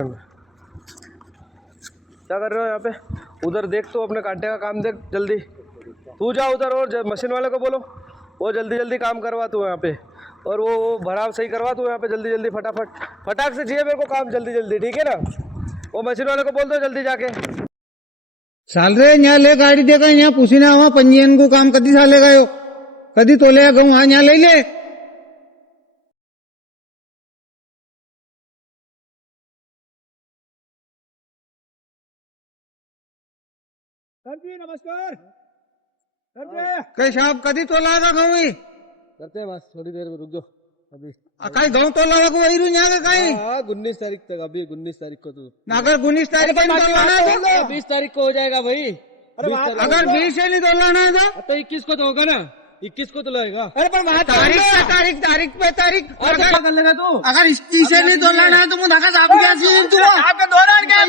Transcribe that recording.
क्या कर रहे हो यहाँ पे? उधर देख, तो अपने कांटे का काम देख जल्दी। तू जा उधर और मशीन वाले को बोलो, वो जल्दी जल्दी काम करवा तू यहाँ पे, और वो भराव सही करवा तू यहाँ पे जल्दी जल्दी, फटाक से चाहिए मेरे को काम जल्दी जल्दी, ठीक है ना? वो मशीन वाले को बोल दो जल्दी जाके। चाल रे यहाँ ले गाड़ी देगा, यहाँ पूछी ना वहाँ पंजीयन को काम कदी चालेगा यो, कदी तोले गहूँ हाँ यहाँ ले ले। सर जी नमस्कार। सर जी कई साहब कदी तोला था गहूँ ही? करते हैं, बस थोड़ी देर में रुक जाओ अभी। कई गहूँ तोला रखो वही रू यहाँ का कहीं? हाँ 19 तारीख तक, अभी 19 तारीख को। तो अगर 19 तारीख को तोलाना है तो 20 तारीख को हो जाएगा भाई। अगर 20 से नहीं तोलाना है तो 21 को तो होगा ना, 21 को तो लगेगा। अरे पर वहाँ तारीख पे तारीख और क्या कर लेगा तू? अगर 21 से नहीं तोलाना है तो मुझे धक्का साफ क्या चाहिए तू? आपके दौरान क्या